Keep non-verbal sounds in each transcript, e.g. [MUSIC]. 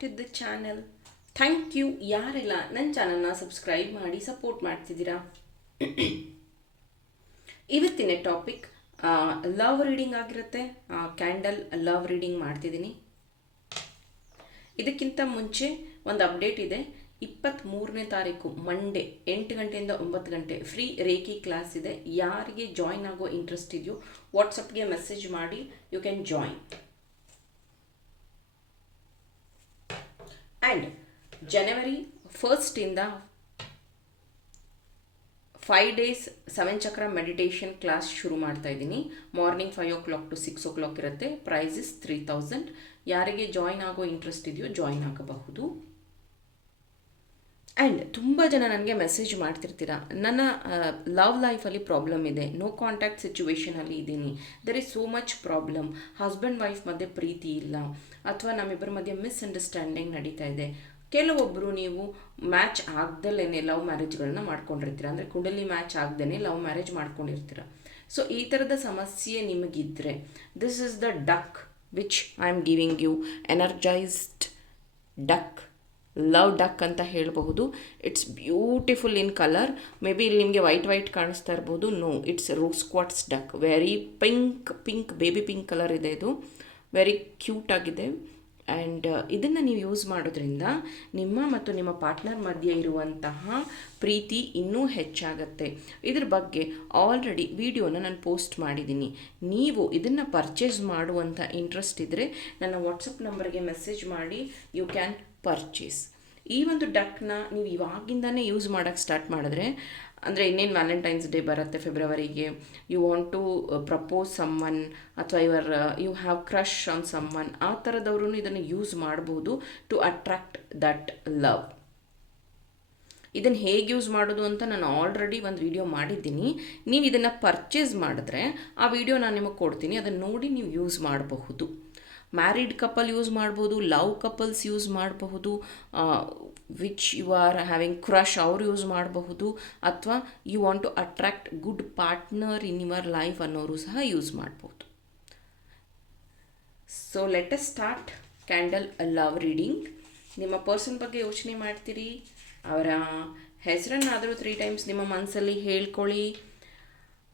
To the channel thank you ಯಾರೆಲ್ಲ ನನ್ನ ಚಾನಲ್ನ ಸಬ್ಸ್ಕ್ರೈಬ್ ಮಾಡಿ ಸಪೋರ್ಟ್ ಮಾಡ್ತಿದ್ದೀರಾ? ಇವತ್ತಿನ ಟಾಪಿಕ್ ಲವ್ ರೀಡಿಂಗ್ ಆಗಿರುತ್ತೆ. ಕ್ಯಾಂಡಲ್ ಲವ್ ರೀಡಿಂಗ್ ಮಾಡ್ತಿದ್ದೀನಿ. ಇದಕ್ಕಿಂತ ಮುಂಚೆ ಒಂದು ಅಪ್ಡೇಟ್ ಇದೆ. ಇಪ್ಪತ್ತ್ಮೂರನೇ ತಾರೀಕು ಮಂಡೇ ಎಂಟು ಗಂಟೆಯಿಂದ ಒಂಬತ್ತು ಗಂಟೆ ಫ್ರೀ ರೇಖಿ ಕ್ಲಾಸ್ ಇದೆ. ಯಾರಿಗೆ ಜಾಯ್ನ್ ಆಗೋ ಇಂಟ್ರೆಸ್ಟ್ ಇದೆಯೋ ವಾಟ್ಸಪ್ಗೆ ಮೆಸೇಜ್ ಮಾಡಿ you can join and January ಫಸ್ಟಿಂದ five days seven chakra meditation class ಶುರು ಮಾಡ್ತಾ ಇದ್ದೀನಿ. Morning five o'clock to six o'clock ಇರುತ್ತೆ ಪ್ರೈಸಸ್ ತ್ರೀ ತೌಸಂಡ್ ಯಾರಿಗೆ ಜಾಯ್ನ್ ಆಗೋ ಇಂಟ್ರೆಸ್ಟ್ ಇದೆಯೋ ಜಾಯ್ನ್ ಆಗಬಹುದು. ಆ್ಯಂಡ್ ತುಂಬ ಜನ ನನಗೆ ಮೆಸೇಜ್ ಮಾಡ್ತಿರ್ತೀರ. ನನ್ನ ಲವ್ ಲೈಫಲ್ಲಿ ಪ್ರಾಬ್ಲಮ್ ಇದೆ. ನೋ ಕಾಂಟ್ಯಾಕ್ಟ್ ಸಿಚುವೇಶನಲ್ಲಿ ಇದ್ದೀನಿ. There is so much problem husband wife ಮಧ್ಯೆ ಪ್ರೀತಿ ಇಲ್ಲ. ಅಥವಾ ನಮ್ಮಿಬ್ಬರ ಮಧ್ಯೆ ಮಿಸ್ಅಂಡರ್ಸ್ಟ್ಯಾಂಡಿಂಗ್ ನಡೀತಾ ಇದೆ. ಕೆಲವೊಬ್ಬರು ನೀವು ಮ್ಯಾಚ್ ಆಗ್ದಲೇ ಲವ್ ಮ್ಯಾರೇಜ್ಗಳನ್ನ ಮಾಡ್ಕೊಂಡಿರ್ತೀರ. ಅಂದರೆ ಕುಂಡಲಿ ಮ್ಯಾಚ್ ಆಗ್ದೇ ಲವ್ ಮ್ಯಾರೇಜ್ ಮಾಡ್ಕೊಂಡಿರ್ತೀರ. ಸೊ ಈ ಥರದ ಸಮಸ್ಯೆ ನಿಮಗಿದ್ರೆ this is the duck which I am giving you energised duck love duck ಅಂತ ಹೇಳಬಹುದು. It's beautiful in colour maybe ಇಲ್ಲಿ ನಿಮಗೆ ವೈಟ್ ವೈಟ್ ಕಾಣಿಸ್ತಾ ಇರ್ಬೋದು. No it's rose quartz duck very pink pink baby pink colour ಇದೆ ಇದು. Very cute ಆಗಿದೆ. And ಇದನ್ನು ನೀವು ಯೂಸ್ ಮಾಡೋದ್ರಿಂದ ನಿಮ್ಮ ಮತ್ತು ನಿಮ್ಮ ಪಾರ್ಟ್ನರ್ ಮಧ್ಯೆ ಇರುವಂತಹ ಪ್ರೀತಿ ಇನ್ನೂ ಹೆಚ್ಚಾಗತ್ತೆ. ಇದ್ರ ಬಗ್ಗೆ ಆಲ್ರೆಡಿ ವಿಡಿಯೋನ ನಾನು ಪೋಸ್ಟ್ ಮಾಡಿದ್ದೀನಿ ನೀವು ಇದನ್ನು ಪರ್ಚೇಸ್ ಮಾಡುವಂಥ ಇಂಟ್ರೆಸ್ಟ್ ಇದ್ದರೆ ನನ್ನ ವಾಟ್ಸಪ್ ನಂಬರ್ಗೆ ಮೆಸೇಜ್ ಮಾಡಿ. ಯು ಕ್ಯಾನ್ ಪರ್ಚೇಸ್ ಈ ಒಂದು ಡಕ್ನ ನೀವು ಇವಾಗಿಂದಾನೇ ಯೂಸ್ ಮಾಡೋಕ್ಕೆ ಸ್ಟಾರ್ಟ್ ಮಾಡಿದ್ರೆ, ಅಂದರೆ ಇನ್ನೇನು ವ್ಯಾಲೆಂಟೈನ್ಸ್ ಡೇ ಬರುತ್ತೆ ಫೆಬ್ರವರಿಗೆ you want to propose someone ಅಥವಾ your you have crush on someone ಆ ಥರದವ್ರು ಇದನ್ನು ಯೂಸ್ ಮಾಡ್ಬೋದು ಟು ಅಟ್ರ್ಯಾಕ್ಟ್ ದಟ್ ಲವ್ ಇದನ್ನು ಹೇಗೆ ಯೂಸ್ ಮಾಡೋದು ಅಂತ ನಾನು ಆಲ್ರೆಡಿ ಒಂದು ವಿಡಿಯೋ ಮಾಡಿದ್ದೀನಿ. ನೀವು ಇದನ್ನು ಪರ್ಚೇಸ್ ಮಾಡಿದ್ರೆ ಆ ವಿಡಿಯೋ ನಾನು ನಿಮಗೆ ಕೊಡ್ತೀನಿ. ಅದನ್ನು ನೋಡಿ ನೀವು ಯೂಸ್ ಮಾಡಬಹುದು. ಮ್ಯಾರಿಡ್ ಕಪಲ್ ಯೂಸ್ ಮಾಡ್ಬೋದು ಲವ್ ಕಪಲ್ಸ್ ಯೂಸ್ ಮಾಡಬಹುದು which you are having crush ಅವ್ರು ಯೂಸ್ ಮಾಡಬಹುದು, ಅಥವಾ you want to attract good partner in your life ಅನ್ನೋರು ಸಹ ಯೂಸ್ ಮಾಡ್ಬೋದು. So let us start candle love reading ನಿಮ್ಮ ಪರ್ಸನ್ ಬಗ್ಗೆ ಯೋಚನೆ ಮಾಡ್ತೀರಿ, ಅವರ ಹೆಸರನ್ನಾದರೂ ತ್ರೀ ಟೈಮ್ಸ್ ನಿಮ್ಮ ಮನಸ್ಸಲ್ಲಿ ಹೇಳ್ಕೊಳ್ಳಿ,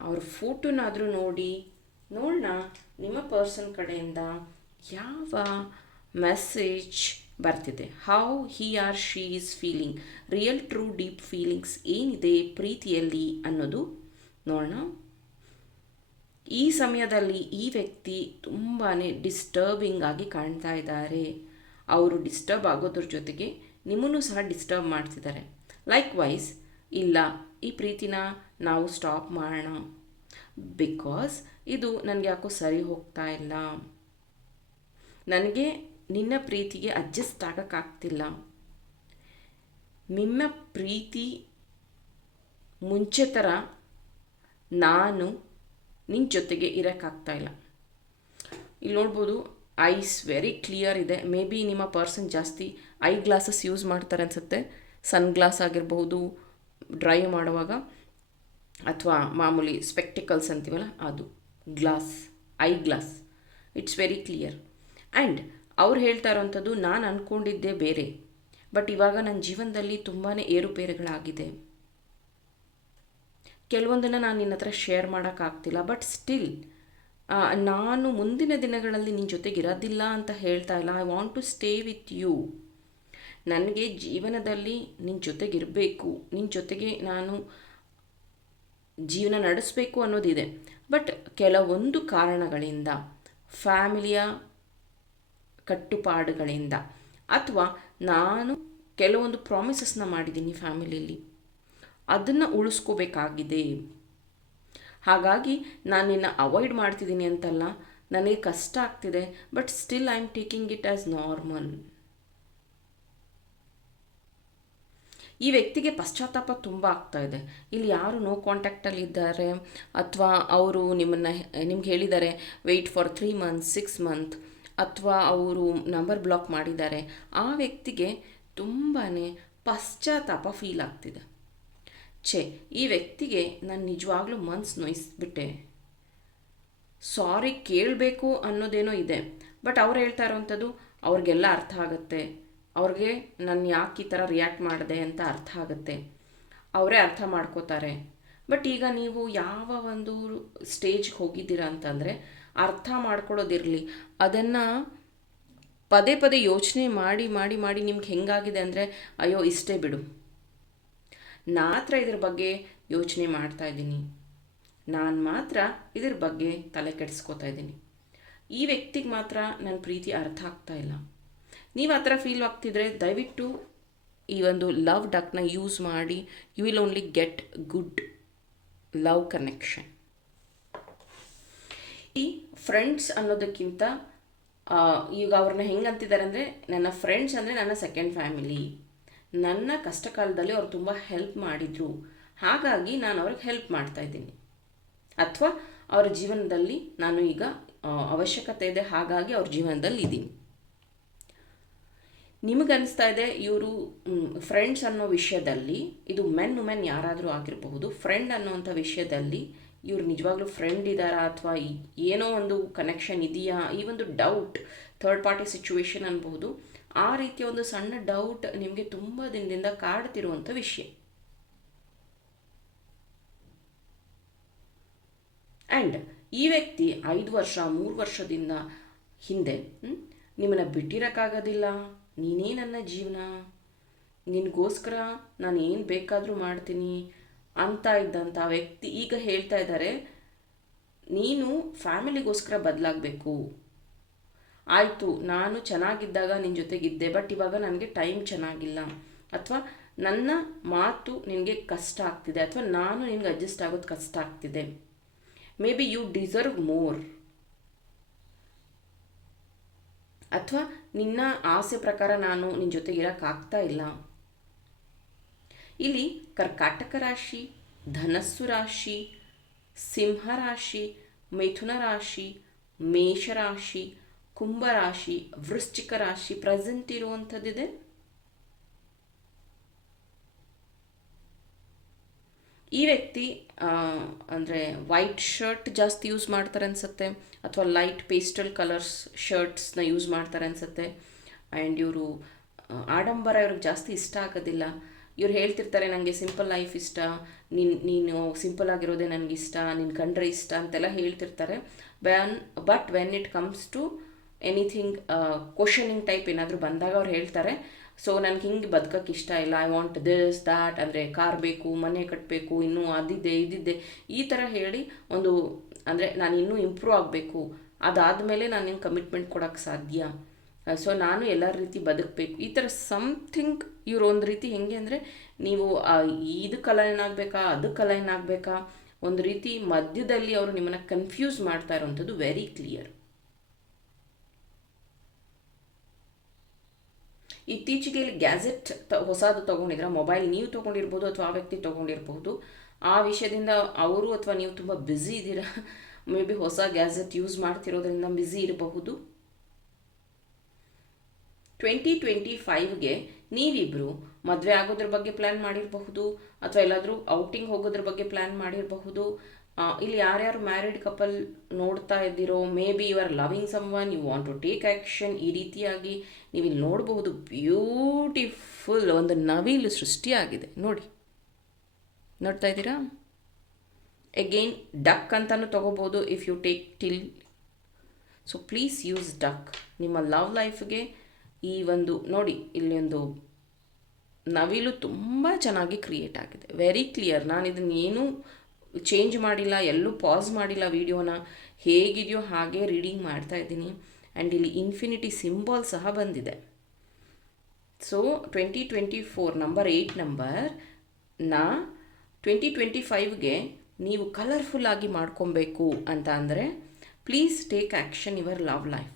ಅವ್ರ ಫೋಟೋನಾದರೂ ನೋಡಿ ನೋಡೋಣ ನಿಮ್ಮ ಪರ್ಸನ್ ಕಡೆಯಿಂದ ಯಾವ ಮೆಸೇಜ್ ಬರ್ತಿದೆ? How he or she is feeling real true deep feelings ಏನಿದೆ ಪ್ರೀತಿಯಲ್ಲಿ ಅನ್ನೋದು ನೋಡೋಣ. ಈ ಸಮಯದಲ್ಲಿ ಈ ವ್ಯಕ್ತಿ ತುಂಬಾ ಡಿಸ್ಟರ್ಬಿಂಗ್ ಆಗಿ ಕಾಣ್ತಾ ಇದ್ದಾರೆ. ಅವರು ಡಿಸ್ಟರ್ಬ್ ಆಗೋದ್ರ ಜೊತೆಗೆ ನಿಮ್ಮನ್ನು ಸಹ ಡಿಸ್ಟರ್ಬ್ ಮಾಡ್ತಿದ್ದಾರೆ. ಲೈಕ್ ವೈಸ್ ಇಲ್ಲ, ಈ ಪ್ರೀತಿನ ನಾವು ಸ್ಟಾಪ್ ಮಾಡೋಣ. ಬಿಕಾಸ್ ಇದು ನನಗೆ ಯಾಕೋ ಸರಿ ಹೋಗ್ತಾ ಇಲ್ಲ. ನನಗೆ ನಿನ್ನ ಪ್ರೀತಿಗೆ ಅಡ್ಜಸ್ಟ್ ಆಗೋಕ್ಕಾಗ್ತಿಲ್ಲ. ನಿಮ್ಮ ಪ್ರೀತಿ ಮುಂಚೆ ಥರ ನಾನು ನಿನ್ನ ಜೊತೆಗೆ ಇರೋಕ್ಕಾಗ್ತಾ ಇಲ್ಲ. ಇಲ್ಲಿ ನೋಡ್ಬೋದು ಐಸ್ ವೆರಿ ಕ್ಲಿಯರ್ ಇದೆ. ಮೇ ಬಿ ನಿಮ್ಮ ಪರ್ಸನ್ ಜಾಸ್ತಿ ಐ ಗ್ಲಾಸಸ್ ಯೂಸ್ ಮಾಡ್ತಾರೆ ಅನಿಸುತ್ತೆ. ಸನ್ ಗ್ಲಾಸ್ ಆಗಿರಬಹುದು ಡ್ರೈವ್ ಮಾಡುವಾಗ, ಅಥವಾ ಮಾಮೂಲಿ ಸ್ಪೆಕ್ಟಿಕಲ್ಸ್ ಅಂತೀವಲ್ಲ, ಅದು glass eye glass it's very clear and ಅವ್ರು ಹೇಳ್ತಾ ಇರೋವಂಥದ್ದು ನಾನು ಅಂದ್ಕೊಂಡಿದ್ದೆ ಬೇರೆ. ಬಟ್ ಇವಾಗ ನನ್ನ ಜೀವನದಲ್ಲಿ ತುಂಬಾ ಏರುಪೇರುಗಳಾಗಿದೆ. ಕೆಲವೊಂದನ್ನು ನಾನು ನಿನ್ನ ಹತ್ರ ಶೇರ್ ಮಾಡೋಕ್ಕಾಗ್ತಿಲ್ಲ ಬಟ್ ಸ್ಟಿಲ್ ನಾನು ಮುಂದಿನ ದಿನಗಳಲ್ಲಿ ನಿನ್ನ ಜೊತೆಗೆ ಇರೋದಿಲ್ಲ ಅಂತ ಹೇಳ್ತಾ ಇಲ್ಲ. I want to stay with you ನನಗೆ ಜೀವನದಲ್ಲಿ ನಿನ್ನ ಜೊತೆಗಿರಬೇಕು. ನಿನ್ನ ಜೊತೆಗೆ ನಾನು ಜೀವನ ನಡೆಸಬೇಕು ಅನ್ನೋದಿದೆ. ಬಟ್ ಕೆಲವೊಂದು ಕಾರಣಗಳಿಂದ, ಫ್ಯಾಮಿಲಿಯ ಕಟ್ಟುಪಾಡುಗಳಿಂದ. ಅಥವಾ ನಾನು ಕೆಲವೊಂದು ಪ್ರಾಮಿಸಸ್ನ ಮಾಡಿದ್ದೀನಿ ಫ್ಯಾಮಿಲಿಯಲ್ಲಿ ಅದನ್ನು ಉಳಿಸ್ಕೋಬೇಕಾಗಿದೆ. ಹಾಗಾಗಿ ನಾನು ನಿನ್ನ ಅವಾಯ್ಡ್ ಮಾಡ್ತಿದ್ದೀನಿ ಅಂತಲ್ಲ, ನನಗೆ ಕಷ್ಟ ಆಗ್ತಿದೆ but still I am taking it as normal ಈ ವ್ಯಕ್ತಿಗೆ ಪಶ್ಚಾತ್ತಾಪ ತುಂಬ ಆಗ್ತಾ ಇದೆ. ಇಲ್ಲಿ ಯಾರು ನೋ ಕಾಂಟ್ಯಾಕ್ಟಲ್ಲಿ ಇದ್ದಾರೆ? ಅಥವಾ ಅವರು ನಿಮ್ಮನ್ನು, ನಿಮ್ಗೆ ಹೇಳಿದ್ದಾರೆ wait for three months six month ಅಥವಾ ಅವರು ನಂಬರ್ ಬ್ಲಾಕ್ ಮಾಡಿದ್ದಾರೆ, ಆ ವ್ಯಕ್ತಿಗೆ ತುಂಬಾ ಪಶ್ಚಾತ್ತಾಪ ಫೀಲ್ ಆಗ್ತಿದೆ. ಛೇ, ಈ ವ್ಯಕ್ತಿಗೆ ನಾನು ನಿಜವಾಗ್ಲೂ ಮನ್ಸು ನೋಯಿಸ್ಬಿಟ್ಟೆ. ಸಾರಿ ಕೇಳಬೇಕು ಅನ್ನೋದೇನೋ ಇದೆ, ಬಟ್ ಅವ್ರು ಹೇಳ್ತಾ ಇರೋವಂಥದ್ದು ಅವ್ರಿಗೆಲ್ಲ ಅರ್ಥ ಆಗುತ್ತೆ. ಅವ್ರಿಗೆ ನಾನು ಯಾಕೆ ಈ ಥರ ರಿಯಾಕ್ಟ್ ಮಾಡಿದೆ ಅಂತ ಅರ್ಥ ಆಗುತ್ತೆ. ಅವರೇ ಅರ್ಥ ಮಾಡ್ಕೋತಾರೆ. ಬಟ್ ಈಗ ನೀವು ಯಾವ ಒಂದು ಸ್ಟೇಜ್ಗೆ ಹೋಗಿದ್ದೀರಾ ಅಂತಂದರೆ ಅರ್ಥ ಮಾಡ್ಕೊಳ್ಳೋದಿರಲಿ. ಅದನ್ನು ಪದೇ ಪದೇ ಯೋಚನೆ ಮಾಡಿ ಮಾಡಿ ಮಾಡಿ ನಿಮ್ಗೆ ಹೆಂಗಾಗಿದೆ ಅಂದರೆ, ಅಯ್ಯೋ, ಇಷ್ಟೇ ಬಿಡು. ನಾತ್ರ ಇದ್ರ ಬಗ್ಗೆ ಯೋಚನೆ ಮಾಡ್ತಾ ಇದ್ದೀನಿ. ನಾನು ಮಾತ್ರ ಇದ್ರ ಬಗ್ಗೆ ತಲೆ ಕೆಡಿಸ್ಕೋತಾ ಇದ್ದೀನಿ. ಈ ವ್ಯಕ್ತಿಗೆ ಮಾತ್ರ ನನ್ನ ಪ್ರೀತಿ ಅರ್ಥ ಆಗ್ತಾ ಇಲ್ಲ. ನೀವು ಆ ಥರ ಫೀಲ್ ಆಗ್ತಿದ್ರೆ ದಯವಿಟ್ಟು ಈ ಒಂದು ಲವ್ ಡಕ್ನ ಯೂಸ್ ಮಾಡಿ you will only get good love connection friends ಅನ್ನೋದಕ್ಕಿಂತ ಈಗ ಅವ್ರನ್ನ ಹೆಂಗೆ ಅಂತಿದ್ದಾರೆ ಅಂದರೆ, ನನ್ನ ಫ್ರೆಂಡ್ಸ್ ಅಂದರೆ ನನ್ನ ಸೆಕೆಂಡ್ ಫ್ಯಾಮಿಲಿ ನನ್ನ ಕಷ್ಟ ಕಾಲದಲ್ಲಿ ಅವ್ರು ತುಂಬ ಹೆಲ್ಪ್ ಮಾಡಿದರು. ಹಾಗಾಗಿ ನಾನು ಅವ್ರಿಗೆ ಹೆಲ್ಪ್ ಮಾಡ್ತಾ ಇದ್ದೀನಿ. ಅಥವಾ ಅವರ ಜೀವನದಲ್ಲಿ ನಾನು ಈಗ ಅವಶ್ಯಕತೆ ಇದೆ, ಹಾಗಾಗಿ ಅವ್ರ ಜೀವನದಲ್ಲಿ ಇದ್ದೀನಿ. ನಿಮಗನ್ನಿಸ್ತಾ ಇದೆ, ಇವರು ಫ್ರೆಂಡ್ಸ್ ಅನ್ನೋ ವಿಷಯದಲ್ಲಿ, ಇದು ಮೆನ್ ವುಮೆನ್ ಯಾರಾದರೂ ಆಗಿರಬಹುದು ಫ್ರೆಂಡ್ ಅನ್ನೋವಂಥ ವಿಷಯದಲ್ಲಿ ಇವ್ರು ನಿಜವಾಗ್ಲೂ ಫ್ರೆಂಡ್ ಇದ್ದಾರಾ ಅಥವಾ ಏನೋ ಒಂದು ಕನೆಕ್ಷನ್ ಇದೆಯಾ? ಈ ಒಂದು ಡೌಟ್ ಥರ್ಡ್ ಪಾರ್ಟಿ ಸಿಚುವೇಶನ್ ಅನ್ಬಹುದು ಆ ರೀತಿಯ ಒಂದು ಸಣ್ಣ ಡೌಟ್ ನಿಮಗೆ ತುಂಬ ದಿನದಿಂದ ಕಾಡ್ತಿರುವಂಥ ವಿಷಯ. ಆ್ಯಂಡ್ ಈ ವ್ಯಕ್ತಿ ಐದು ವರ್ಷ, ಮೂರು ವರ್ಷದಿಂದ ಹಿಂದೆ ನಿಮ್ಮನ್ನು ಬಿಟ್ಟಿರೋಕ್ಕಾಗೋದಿಲ್ಲ. ನೀನೇ ನನ್ನ ಜೀವನ. ನಿನಗೋಸ್ಕರ ನಾನು ಏನು ಬೇಕಾದರೂ ಮಾಡ್ತೀನಿ. ಅಂತ ಇದ್ದಂಥ ವ್ಯಕ್ತಿ ಈಗ ಹೇಳ್ತಾ ಇದ್ದಾರೆ, ನೀನು ಫ್ಯಾಮಿಲಿಗೋಸ್ಕರ ಬದಲಾಗಬೇಕು. ಆಯಿತು, ನಾನು ಚೆನ್ನಾಗಿದ್ದಾಗ ನಿನ್ನ ಜೊತೆಗಿದ್ದೆ, ಬಟ್ ಇವಾಗ ನನಗೆ ಟೈಮ್ ಚೆನ್ನಾಗಿಲ್ಲ. ಅಥವಾ ನನ್ನ ಮಾತು ನಿನಗೆ ಕಷ್ಟ ಆಗ್ತಿದೆ, ಅಥವಾ ನಾನು ನಿನಗೆ ಅಡ್ಜಸ್ಟ್ ಆಗೋದು ಕಷ್ಟ ಆಗ್ತಿದೆ. Maybe you deserve more. ಅಥವಾ ನಿನ್ನ ಆಸೆ ಪ್ರಕಾರ ನಾನು ನಿನ್ನ ಜೊತೆಗೆ ಇರೋಕ್ಕಾಗ್ತಾ ಇಲ್ಲ. ಇಲ್ಲಿ ಕರ್ಕಾಟಕ ರಾಶಿ, ಧನಸ್ಸು ರಾಶಿ, ಸಿಂಹ ರಾಶಿ, ಮಿಥುನ ರಾಶಿ ಮೇಷರಾಶಿ ಕುಂಭರಾಶಿ ವೃಶ್ಚಿಕ ರಾಶಿ ಪ್ರೆಸೆಂಟ್ ಇರುವಂಥದ್ದಿದೆ. ಈ ವ್ಯಕ್ತಿ ಅಂದರೆ ವೈಟ್ ಶರ್ಟ್ ಜಾಸ್ತಿ ಯೂಸ್ ಮಾಡ್ತಾರೆ ಅನಿಸುತ್ತೆ, ಅಥವಾ ಲೈಟ್ ಪೇಸ್ಟಲ್ ಕಲರ್ಸ್ ಶರ್ಟ್ಸ್ನ ಯೂಸ್ ಮಾಡ್ತಾರೆ ಅನಿಸುತ್ತೆ ಆ್ಯಂಡ್ ಇವರು ಆಡಂಬರ ಇವ್ರಿಗೆ ಜಾಸ್ತಿ ಇಷ್ಟ ಆಗೋದಿಲ್ಲ. ಇವ್ರು ಹೇಳ್ತಿರ್ತಾರೆ ನನಗೆ ಸಿಂಪಲ್ ಲೈಫ್ ಇಷ್ಟ, ನೀನು ನೀನು ಸಿಂಪಲ್ ಆಗಿರೋದೇ ನನಗಿಷ್ಟ ನಿನ್ನ ಕಂಡ್ರೆ ಇಷ್ಟ ಅಂತೆಲ್ಲ ಹೇಳ್ತಿರ್ತಾರೆ. Ban but when it comes to anything questioning type ಏನಾದರೂ ಬಂದಾಗ ಅವ್ರು ಹೇಳ್ತಾರೆ ಸೊ ನನಗೆ ಹಿಂಗೆ ಬದುಕಕ್ಕೆ ಇಷ್ಟ ಇಲ್ಲ ಐ ವಾಂಟ್ ದಿಸ್ ದ್ಯಾಟ್ ಅಂದರೆ ಕಾರ್ ಬೇಕು, ಮನೆ ಕಟ್ಟಬೇಕು ಇನ್ನೂ ಅದಿದೆ, ಇದಿದೆ ಈ ಥರ ಹೇಳಿ ಒಂದು, ಅಂದರೆ ನಾನು ಇನ್ನೂ ಇಂಪ್ರೂವ್ ಆಗಬೇಕು. ಅದಾದಮೇಲೆ ನಾನು ನಿಂಗೆ ಕಮಿಟ್ಮೆಂಟ್ ಕೊಡೋಕ್ಕೆ ಸಾಧ್ಯ. ಸೊ ನಾನು ಎಲ್ಲ ರೀತಿ ಬದುಕಬೇಕು. ಈ ಥರ ಸಮಥಿಂಗ್ ಇವರು ಒಂದು ರೀತಿ ಹೆಂಗೆ ಅಂದರೆ ನೀವು ಇದಕ್ಕೆ ಅಲೈನ್ ಆಗಬೇಕಾ ಅದಕ್ಕೆ ಅಲೈನ್ ಆಗಬೇಕಾ, ಒಂದು ರೀತಿ ಮಧ್ಯದಲ್ಲಿ ಅವರು ನಿಮ್ಮನ್ನು ಕನ್ಫ್ಯೂಸ್ ಮಾಡ್ತಾ ಇರೋವಂಥದ್ದು ವೆರಿ ಕ್ಲಿಯರ್ ಇತ್ತೀಚೆಗೆ ಇಲ್ಲಿ ಗ್ಯಾಜೆಟ್ ತ, ಹೊಸದು ತೊಗೊಂಡಿದ್ರೆ, ಮೊಬೈಲ್ ನೀವು ತೊಗೊಂಡಿರ್ಬೋದು ಅಥವಾ ಆ ವ್ಯಕ್ತಿ ತೊಗೊಂಡಿರ್ಬೋದು ಆ ವಿಷಯದಿಂದ ಅವರು ಅಥವಾ ನೀವು ತುಂಬ ಬ್ಯುಸಿ ಇದ್ದೀರಾ [LAUGHS] ಮೇ ಬಿ ಹೊಸ ಗ್ಯಾಜೆಟ್ ಯೂಸ್ ಮಾಡ್ತಿರೋದ್ರಿಂದ ಬ್ಯುಸಿ ಇರಬಹುದು. ಟ್ವೆಂಟಿ ಟ್ವೆಂಟಿ ಫೈವ್ಗೆ ನೀವಿಬ್ಬರು ಮದುವೆ ಆಗೋದ್ರ ಬಗ್ಗೆ ಪ್ಲ್ಯಾನ್ ಮಾಡಿರಬಹುದು ಅಥವಾ ಎಲ್ಲಾದರೂ ಔಟಿಂಗ್ ಹೋಗೋದ್ರ ಬಗ್ಗೆ ಪ್ಲ್ಯಾನ್ ಮಾಡಿರಬಹುದು. ಇಲ್ಲಿ ಯಾರ್ಯಾರು ಮ್ಯಾರಿಡ್ ಕಪಲ್ ನೋಡ್ತಾ ಇದ್ದೀರೋ maybe you are loving someone you want to take action ಈ ರೀತಿಯಾಗಿ ನೀವು ಇಲ್ಲಿ ನೋಡಬಹುದು. ಬ್ಯೂಟಿಫುಲ್ ಒಂದು ನವಿಲು ಸೃಷ್ಟಿಯಾಗಿದೆ. ನೋಡಿ, ನೋಡ್ತಾ ಇದ್ದೀರಾ? ಎಗೇನ್ ಡಕ್ ಅಂತಲೂ ತೊಗೋಬೋದು if you take till so please use duck ನಿಮ್ಮ ಲವ್ ಲೈಫ್ಗೆ ಈ ಒಂದು, ನೋಡಿ, ಇಲ್ಲಿ ಒಂದು ನವಿಲು ತುಂಬ ಚೆನ್ನಾಗಿ ಕ್ರಿಯೇಟ್ ಆಗಿದೆ. ವೆರಿ ಕ್ಲಿಯರ್ ನಾನು ಇದನ್ನ ಏನೂ ಚೇಂಜ್ ಮಾಡಿಲ್ಲ, ಎಲ್ಲೂ ಪಾಸ್ ಮಾಡಿಲ್ಲ ವಿಡಿಯೋನ ಹೇಗಿದೆಯೋ ಹಾಗೆ ರೀಡಿಂಗ್ ಮಾಡ್ತಾ ಇದ್ದೀನಿ. ಆ್ಯಂಡ್ ಇಲ್ಲಿ ಇನ್ಫಿನಿಟಿ ಸಿಂಬಲ್ ಸಹ ಬಂದಿದೆ. So twenty twenty four number eight number ನಾ ಟ್ವೆಂಟಿ ಟ್ವೆಂಟಿ ಫೈವ್ಗೆ ನೀವು ಕಲರ್ಫುಲ್ ಆಗಿ ಮಾಡ್ಕೊಬೇಕು ಅಂತ ಅಂದರೆ please take action your love life